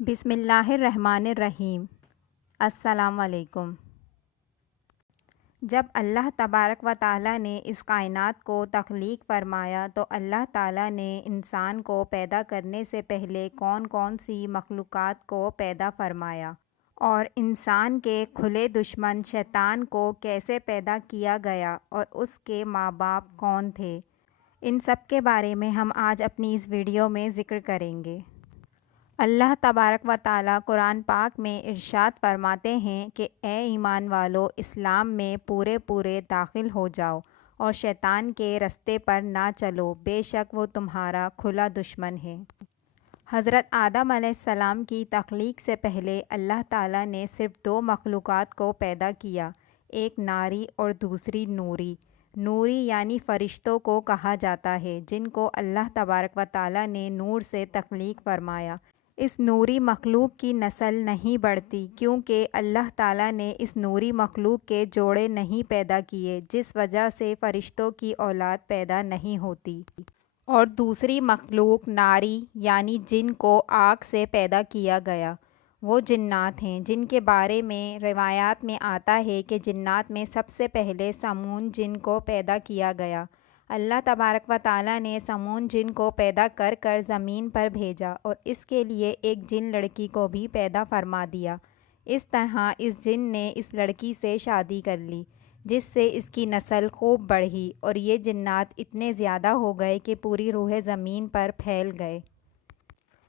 بسم اللہ الرحمن الرحیم۔ السلام علیکم۔ جب اللہ تبارک و تعالیٰ نے اس کائنات کو تخلیق فرمایا تو اللہ تعالیٰ نے انسان کو پیدا کرنے سے پہلے کون کون سی مخلوقات کو پیدا فرمایا اور انسان کے کھلے دشمن شیطان کو کیسے پیدا کیا گیا اور اس کے ماں باپ کون تھے، ان سب کے بارے میں ہم آج اپنی اس ویڈیو میں ذکر کریں گے۔ اللہ تبارک و تعالیٰ قرآن پاک میں ارشاد فرماتے ہیں کہ اے ایمان والو، اسلام میں پورے داخل ہو جاؤ اور شیطان کے رستے پر نہ چلو، بے شک وہ تمہارا کھلا دشمن ہے۔ حضرت آدم علیہ السلام کی تخلیق سے پہلے اللہ تعالیٰ نے صرف دو مخلوقات کو پیدا کیا، ایک ناری اور دوسری نوری۔ نوری یعنی فرشتوں کو کہا جاتا ہے، جن کو اللہ تبارک و تعالیٰ نے نور سے تخلیق فرمایا۔ اس نوری مخلوق کی نسل نہیں بڑھتی کیونکہ اللہ تعالیٰ نے اس نوری مخلوق کے جوڑے نہیں پیدا کیے، جس وجہ سے فرشتوں کی اولاد پیدا نہیں ہوتی۔ اور دوسری مخلوق ناری یعنی جن کو آگ سے پیدا کیا گیا، وہ جنات ہیں، جن کے بارے میں روایات میں آتا ہے کہ جنات میں سب سے پہلے سمون جن کو پیدا کیا گیا۔ اللہ تبارک و تعالیٰ نے سمون جن کو پیدا کر زمین پر بھیجا اور اس کے لیے ایک جن لڑکی کو بھی پیدا فرما دیا۔ اس طرح اس جن نے اس لڑکی سے شادی کر لی، جس سے اس کی نسل خوب بڑھی اور یہ جنات اتنے زیادہ ہو گئے کہ پوری روح زمین پر پھیل گئے۔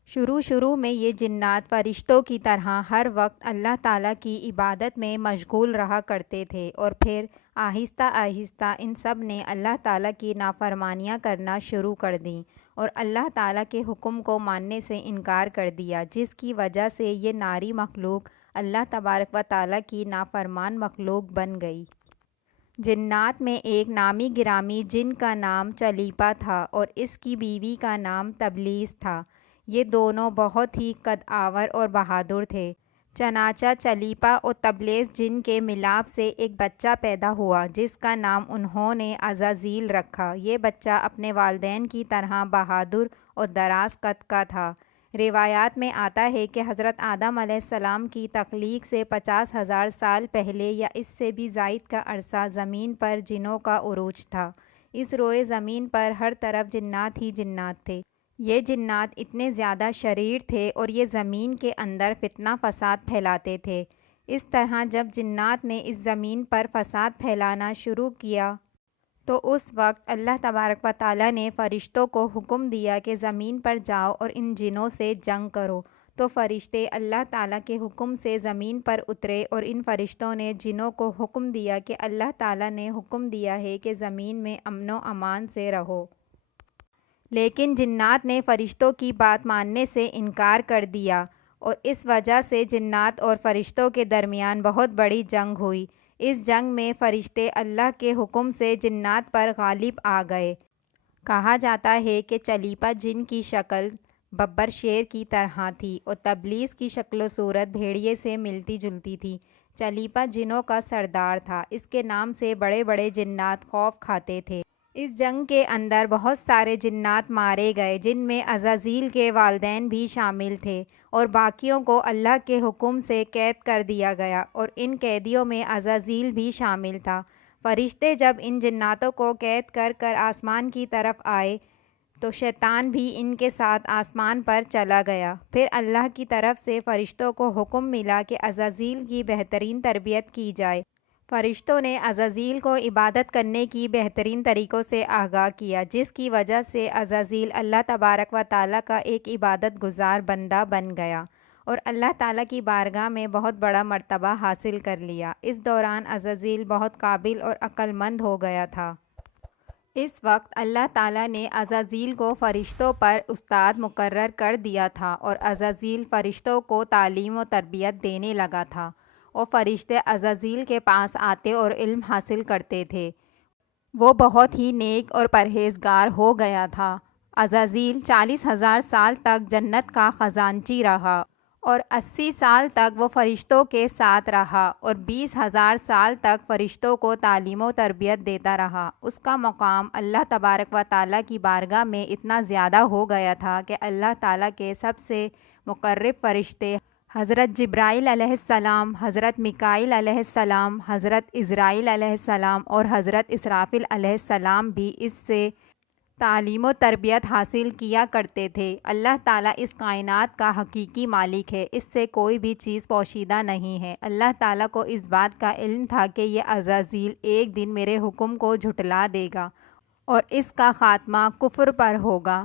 شروع میں یہ جنات فرشتوں کی طرح ہر وقت اللہ تعالیٰ کی عبادت میں مشغول رہا کرتے تھے، اور پھر آہستہ ان سب نے اللہ تعالیٰ کی نافرمانیاں کرنا شروع کر دیں اور اللہ تعالیٰ کے حکم کو ماننے سے انکار کر دیا، جس کی وجہ سے یہ ناری مخلوق اللہ تبارک و تعالیٰ کی نافرمان مخلوق بن گئی۔ جنات میں ایک نامی گرامی جن کا نام چلیپا تھا اور اس کی بیوی کا نام تبلیس تھا۔ یہ دونوں بہت ہی قد آور اور بہادر تھے۔ چنانچہ چلیپا اور تبلیس جن کے ملاپ سے ایک بچہ پیدا ہوا، جس کا نام انہوں نے عزازیل رکھا۔ یہ بچہ اپنے والدین کی طرح بہادر اور دراز قد کا تھا۔ روایات میں آتا ہے کہ حضرت آدم علیہ السلام کی تخلیق سے 50,000 سال پہلے یا اس سے بھی زائد کا عرصہ زمین پر جنوں کا عروج تھا۔ اس روئے زمین پر ہر طرف جنات ہی جنات تھے۔ یہ جنات اتنے زیادہ شریر تھے اور یہ زمین کے اندر فتنہ فساد پھیلاتے تھے۔ اس طرح جب جنات نے اس زمین پر فساد پھیلانا شروع کیا تو اس وقت اللہ تبارک و تعالیٰ نے فرشتوں کو حکم دیا کہ زمین پر جاؤ اور ان جنوں سے جنگ کرو۔ تو فرشتے اللہ تعالیٰ کے حکم سے زمین پر اترے اور ان فرشتوں نے جنوں کو حکم دیا کہ اللہ تعالیٰ نے حکم دیا ہے کہ زمین میں امن و امان سے رہو۔ لیکن جنات نے فرشتوں کی بات ماننے سے انکار کر دیا اور اس وجہ سے جنات اور فرشتوں کے درمیان بہت بڑی جنگ ہوئی۔ اس جنگ میں فرشتے اللہ کے حکم سے جنات پر غالب آ گئے۔ کہا جاتا ہے کہ چلیپا جن کی شکل ببر شیر کی طرح تھی اور تبلیس کی شکل و صورت بھیڑیے سے ملتی جلتی تھی۔ چلیپا جنوں کا سردار تھا، اس کے نام سے بڑے جنات خوف کھاتے تھے۔ اس جنگ کے اندر بہت سارے جنات مارے گئے، جن میں عزازیل کے والدین بھی شامل تھے، اور باقیوں کو اللہ کے حکم سے قید کر دیا گیا، اور ان قیدیوں میں عزازیل بھی شامل تھا۔ فرشتے جب ان جناتوں کو قید کر آسمان کی طرف آئے تو شیطان بھی ان کے ساتھ آسمان پر چلا گیا۔ پھر اللہ کی طرف سے فرشتوں کو حکم ملا کہ عزازیل کی بہترین تربیت کی جائے۔ فرشتوں نے عزازیل کو عبادت کرنے کی بہترین طریقوں سے آگاہ کیا، جس کی وجہ سے عزازیل اللہ تبارک و تعالیٰ کا ایک عبادت گزار بندہ بن گیا اور اللہ تعالیٰ کی بارگاہ میں بہت بڑا مرتبہ حاصل کر لیا۔ اس دوران عزازیل بہت قابل اور عقل مند ہو گیا تھا۔ اس وقت اللہ تعالیٰ نے عزازیل کو فرشتوں پر استاد مقرر کر دیا تھا اور عزازیل فرشتوں کو تعلیم و تربیت دینے لگا تھا، اور فرشتے عزازیل کے پاس آتے اور علم حاصل کرتے تھے۔ وہ بہت ہی نیک اور پرہیزگار ہو گیا تھا۔ عزازیل 40,000 سال تک جنت کا خزانچی رہا اور 80 سال تک وہ فرشتوں کے ساتھ رہا اور 20,000 سال تک فرشتوں کو تعلیم و تربیت دیتا رہا۔ اس کا مقام اللہ تبارک و تعالیٰ کی بارگاہ میں اتنا زیادہ ہو گیا تھا کہ اللہ تعالیٰ کے سب سے مقرب فرشتے حضرت جبرائیل علیہ السلام، حضرت میکائیل علیہ السلام، حضرت عزرائیل علیہ السلام اور حضرت اسرافیل علیہ السلام بھی اس سے تعلیم و تربیت حاصل کیا کرتے تھے۔ اللہ تعالیٰ اس کائنات کا حقیقی مالک ہے، اس سے کوئی بھی چیز پوشیدہ نہیں ہے۔ اللہ تعالیٰ کو اس بات کا علم تھا کہ یہ عزازیل ایک دن میرے حکم کو جھٹلا دے گا اور اس کا خاتمہ کفر پر ہوگا۔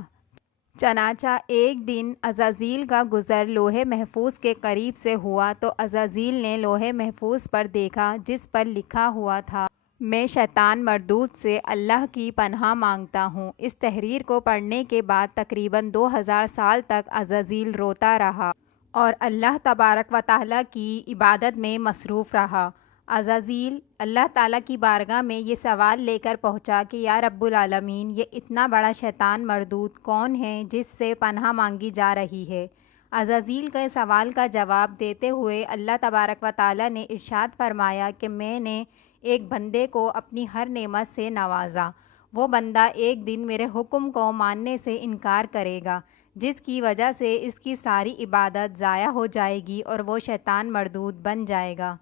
چنانچہ ایک دن عزازیل کا گزر لوح محفوظ کے قریب سے ہوا تو عزازیل نے لوح محفوظ پر دیکھا جس پر لکھا ہوا تھا، میں شیطان مردود سے اللہ کی پناہ مانگتا ہوں۔ اس تحریر کو پڑھنے کے بعد تقریباً 2000 سال تک عزازیل روتا رہا اور اللہ تبارک و تعالیٰ کی عبادت میں مصروف رہا۔ عزازیل اللہ تعالیٰ کی بارگاہ میں یہ سوال لے کر پہنچا کہ یا رب العالمین، یہ اتنا بڑا شیطان مردود کون ہے جس سے پناہ مانگی جا رہی ہے؟ عزازیل کے سوال کا جواب دیتے ہوئے اللہ تبارک و تعالیٰ نے ارشاد فرمایا کہ میں نے ایک بندے کو اپنی ہر نعمت سے نوازا، وہ بندہ ایک دن میرے حکم کو ماننے سے انکار کرے گا، جس کی وجہ سے اس کی ساری عبادت ضائع ہو جائے گی اور وہ شیطان مردود بن جائے گا۔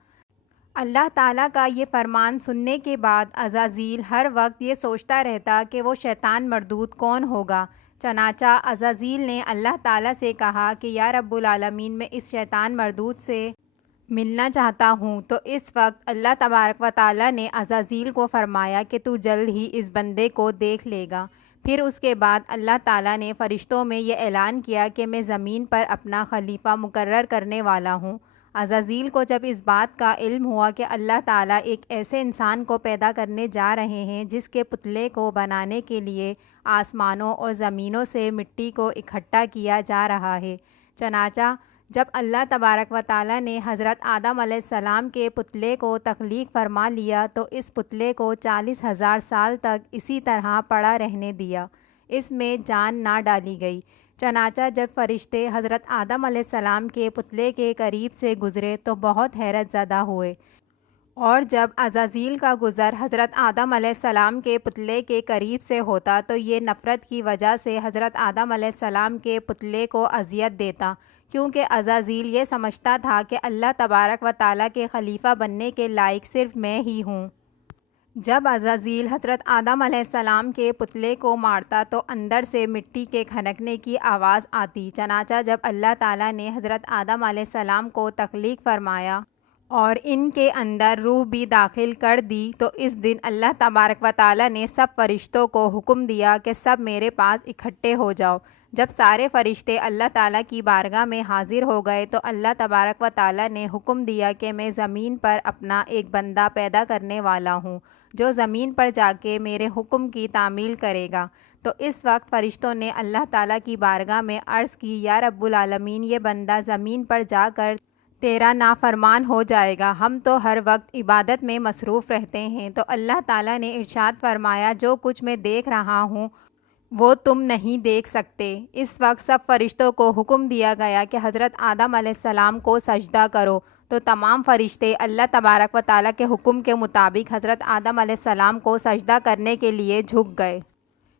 اللہ تعالیٰ کا یہ فرمان سننے کے بعد عزازیل ہر وقت یہ سوچتا رہتا کہ وہ شیطان مردود کون ہوگا۔ چنانچہ عزازیل نے اللہ تعالیٰ سے کہا کہ یا رب العالمین، میں اس شیطان مردود سے ملنا چاہتا ہوں۔ تو اس وقت اللہ تبارک و تعالیٰ نے عزازیل کو فرمایا کہ تو جلد ہی اس بندے کو دیکھ لے گا۔ پھر اس کے بعد اللہ تعالیٰ نے فرشتوں میں یہ اعلان کیا کہ میں زمین پر اپنا خلیفہ مقرر کرنے والا ہوں۔ عزازیل کو جب اس بات کا علم ہوا کہ اللہ تعالیٰ ایک ایسے انسان کو پیدا کرنے جا رہے ہیں جس کے پتلے کو بنانے کے لیے آسمانوں اور زمینوں سے مٹی کو اکٹھا کیا جا رہا ہے، چنانچہ جب اللہ تبارک و تعالیٰ نے حضرت آدم علیہ السلام کے پتلے کو تخلیق فرما لیا تو اس پتلے کو 40,000 سال تک اسی طرح پڑا رہنے دیا، اس میں جان نہ ڈالی گئی۔ چنانچہ جب فرشتے حضرت آدم علیہ السلام کے پتلے کے قریب سے گزرے تو بہت حیرت زدہ ہوئے، اور جب عزازیل کا گزر حضرت آدم علیہ السلام کے پتلے کے قریب سے ہوتا تو یہ نفرت کی وجہ سے حضرت آدم علیہ السلام کے پتلے کو اذیت دیتا، کیونکہ عزازیل یہ سمجھتا تھا کہ اللہ تبارک و تعالیٰ کے خلیفہ بننے کے لائق صرف میں ہی ہوں۔ جب عزازیل حضرت آدم علیہ السلام کے پتلے کو مارتا تو اندر سے مٹی کے کھنکنے کی آواز آتی۔ چنانچہ جب اللہ تعالیٰ نے حضرت آدم علیہ السلام کو تخلیق فرمایا اور ان کے اندر روح بھی داخل کر دی تو اس دن اللہ تبارک و تعالیٰ نے سب فرشتوں کو حکم دیا کہ سب میرے پاس اکٹھے ہو جاؤ۔ جب سارے فرشتے اللہ تعالیٰ کی بارگاہ میں حاضر ہو گئے تو اللہ تبارک و تعالیٰ نے حکم دیا کہ میں زمین پر اپنا ایک بندہ پیدا کرنے والا ہوں جو زمین پر جا کے میرے حکم کی تعمیل کرے گا۔ تو اس وقت فرشتوں نے اللہ تعالیٰ کی بارگاہ میں عرض کی، یا رب العالمین، یہ بندہ زمین پر جا کر تیرا نافرمان ہو جائے گا، ہم تو ہر وقت عبادت میں مصروف رہتے ہیں۔ تو اللہ تعالیٰ نے ارشاد فرمایا، جو کچھ میں دیکھ رہا ہوں وہ تم نہیں دیکھ سکتے۔ اس وقت سب فرشتوں کو حکم دیا گیا کہ حضرت آدم علیہ السلام کو سجدہ کرو، تو تمام فرشتے اللہ تبارک و تعالیٰ کے حکم کے مطابق حضرت آدم علیہ السلام کو سجدہ کرنے کے لیے جھک گئے،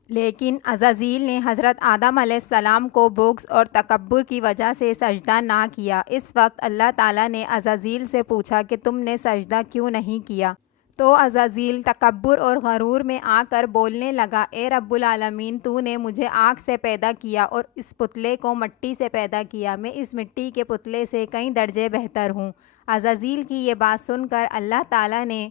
لیکن عزازیل نے حضرت آدم علیہ السلام کو بغض اور تکبر کی وجہ سے سجدہ نہ کیا۔ اس وقت اللہ تعالیٰ نے عزازیل سے پوچھا کہ تم نے سجدہ کیوں نہیں کیا؟ تو عزازیل تکبر اور غرور میں آ کر بولنے لگا، اے رب العالمین، تو نے مجھے آگ سے پیدا کیا اور اس پتلے کو مٹی سے پیدا کیا، میں اس مٹی کے پتلے سے کئی درجے بہتر ہوں۔ عزازیل کی یہ بات سن کر اللہ تعالیٰ نے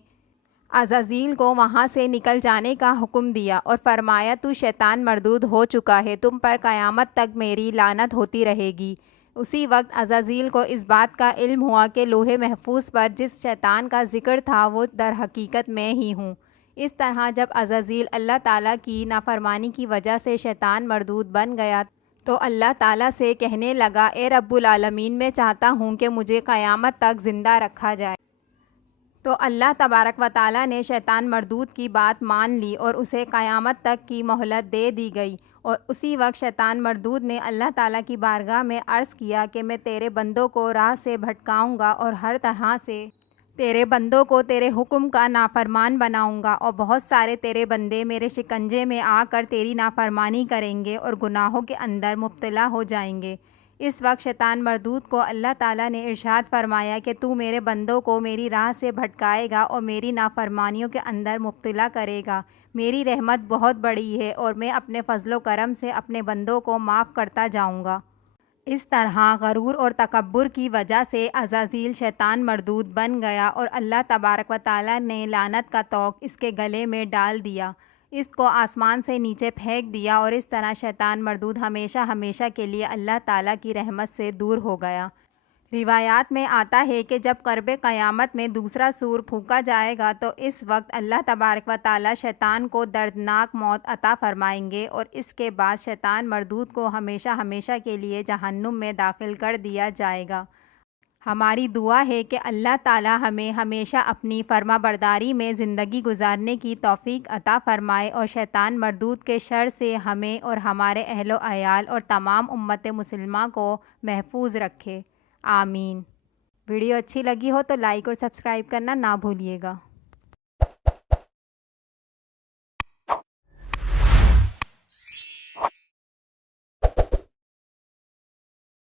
عزازیل کو وہاں سے نکل جانے کا حکم دیا اور فرمایا، تو شیطان مردود ہو چکا ہے، تم پر قیامت تک میری لعنت ہوتی رہے گی۔ اسی وقت عزازیل کو اس بات کا علم ہوا کہ لوح محفوظ پر جس شیطان کا ذکر تھا وہ در حقیقت میں ہی ہوں۔ اس طرح جب عزازیل اللہ تعالیٰ کی نافرمانی کی وجہ سے شیطان مردود بن گیا تو اللہ تعالیٰ سے کہنے لگا، اے رب العالمین، میں چاہتا ہوں کہ مجھے قیامت تک زندہ رکھا جائے۔ تو اللہ تبارک و تعالیٰ نے شیطان مردود کی بات مان لی اور اسے قیامت تک کی مہلت دے دی گئی۔ اور اسی وقت شیطان مردود نے اللہ تعالیٰ کی بارگاہ میں عرض کیا کہ میں تیرے بندوں کو راہ سے بھٹکاؤں گا اور ہر طرح سے تیرے بندوں کو تیرے حکم کا نافرمان بناؤں گا، اور بہت سارے تیرے بندے میرے شکنجے میں آ کر تیری نافرمانی کریں گے اور گناہوں کے اندر مبتلا ہو جائیں گے۔ اس وقت شیطان مردود کو اللہ تعالیٰ نے ارشاد فرمایا کہ تو میرے بندوں کو میری راہ سے بھٹکائے گا اور میری نافرمانیوں کے اندر مبتلا کرے گا۔ میری رحمت بہت بڑی ہے اور میں اپنے فضل و کرم سے اپنے بندوں کو معاف کرتا جاؤں گا۔ اس طرح غرور اور تکبر کی وجہ سے عزازیل شیطان مردود بن گیا اور اللہ تبارک و تعالیٰ نے لعنت کا طوق اس کے گلے میں ڈال دیا، اس کو آسمان سے نیچے پھینک دیا، اور اس طرح شیطان مردود ہمیشہ ہمیشہ کے لیے اللہ تعالیٰ کی رحمت سے دور ہو گیا۔ روایات میں آتا ہے کہ جب قرب قیامت میں دوسرا سور پھونکا جائے گا تو اس وقت اللہ تبارک و تعالیٰ شیطان کو دردناک موت عطا فرمائیں گے، اور اس کے بعد شیطان مردود کو ہمیشہ ہمیشہ کے لیے جہنم میں داخل کر دیا جائے گا۔ ہماری دعا ہے کہ اللہ تعالیٰ ہمیں ہمیشہ اپنی فرما برداری میں زندگی گزارنے کی توفیق عطا فرمائے اور شیطان مردود کے شر سے ہمیں اور ہمارے اہل و عیال اور تمام امت مسلمہ کو محفوظ رکھے، آمین۔ ویڈیو اچھی لگی ہو تو لائک اور سبسکرائب کرنا نہ بھولیے گا۔